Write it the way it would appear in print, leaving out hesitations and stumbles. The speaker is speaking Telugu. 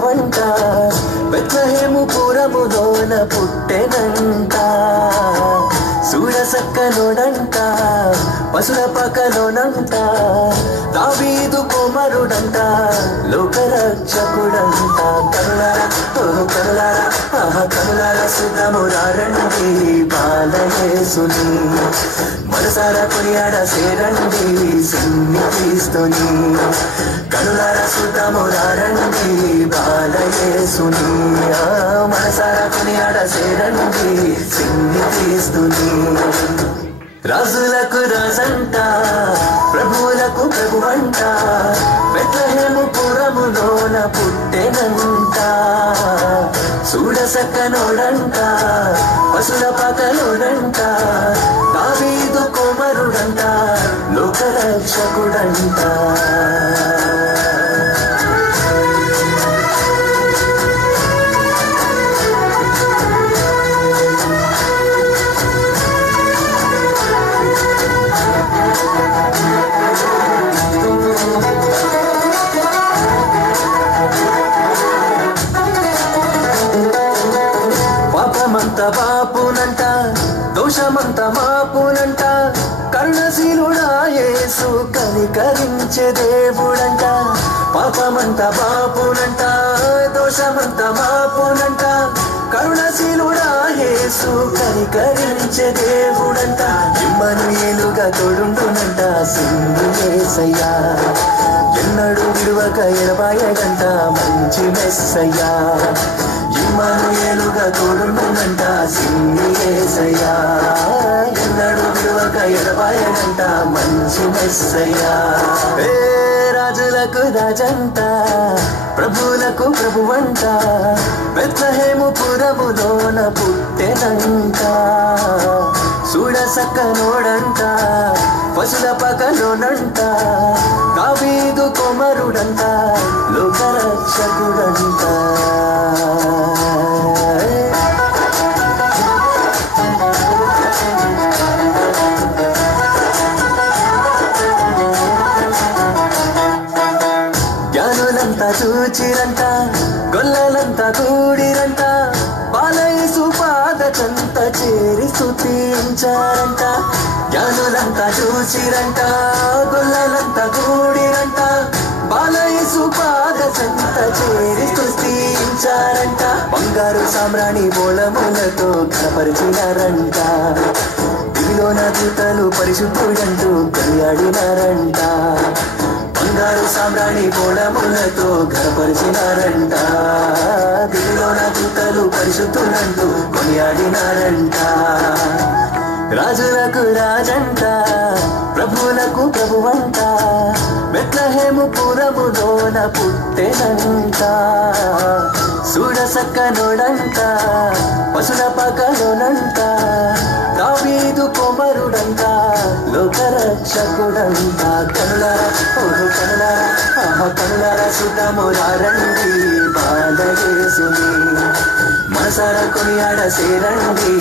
ప్రభువంట బెత్లెహేము పురములోన పుట్టెనంట చూడసక్కనోడంట పశుల పకలోనంట దావీదు కుమారుడంట లోకరక్షకుడంట కనులారా ఓ కనులారా ఆహా కనులారా సుతమురారండి బాలయేసుని మనసారా కొనియాడ సేరండి సన్నిధిస్తోని కనులారా సుతమురారండి బాలయేసుని మనసారా కొనియాడ సేరండి సన్నిధిస్తోని రాజులకు రాజంట ప్రభువులకు ప్రభువంట బెత్లెహేము పురములోన పుట్టెనంట చూడసక్కనోడంట పశుల పకలోడంట దావీదు కుమారుడంట లోకరక్షకుడంట పాపమంత పాపునంట దోషమంత మాపునంట కరుణశీలుడా యేసు కనికరించే దేవుడంట పాపమంత పాపునంట దోషమంత మాపునంట కరుణశీలుడా యేసు కనికరించే దేవుడంట ఇమ్మనుయేలుగా తోడుండునంట సింగు యేసయ్యా ఎన్నడూ విడువక ఎడబాయడంట మంచి మెస్సయ్యా ఇమ్మనుయేలుగా తోడుండునంట సింగు యేసయ్యా ఎన్నడూ విడువక ఎడబాయడంట మంచి మెస్సయ్యా రాజులకు రాజంట ప్రభువులకు ప్రభువంట బెత్లెహేము పురములోన పుట్టెనంట చూడసక్కనోడంట పశుల పకలోనంట దావీదు కుమారుడంట లోకరక్షకుడంట జ్ఞానులంతా చూచిరంట గొల్లలంతా కూడిరంట బాలయేసు పాదకంత చేరి స్తుతించారంట జ్ఞానులంతా చూచిరంట గొల్లలంతా కూడిరంట బాలయేసు పాదకంత చేరి స్తుతించారంట బంగారు సామ్రాణి బోళములతో ఘనపరిచినారంట దివిలోన దూతలు పరిశుద్ధుడంటూ కొనియాడినారంట బంగారు సామ్రాణి బోళములతో ఘనపరిచినారంట దివిలోన దూతలు పరిశుద్ధులంటూ కొనియాడినారంట రాజులకు రాజంట ప్రభువులకు ప్రభువంట బెత్లెహేము పురములోన పుట్టెనంట చూడసక్కనోడంట పశుల పకలోనంట దావీదు కుమారుడంట లోకరక్షకుడంట కనులారా ఓ కనులారా ఆహా కనులారా సుతమురారండి బాలయేసుని మనసారా కొనియాడ సేరండి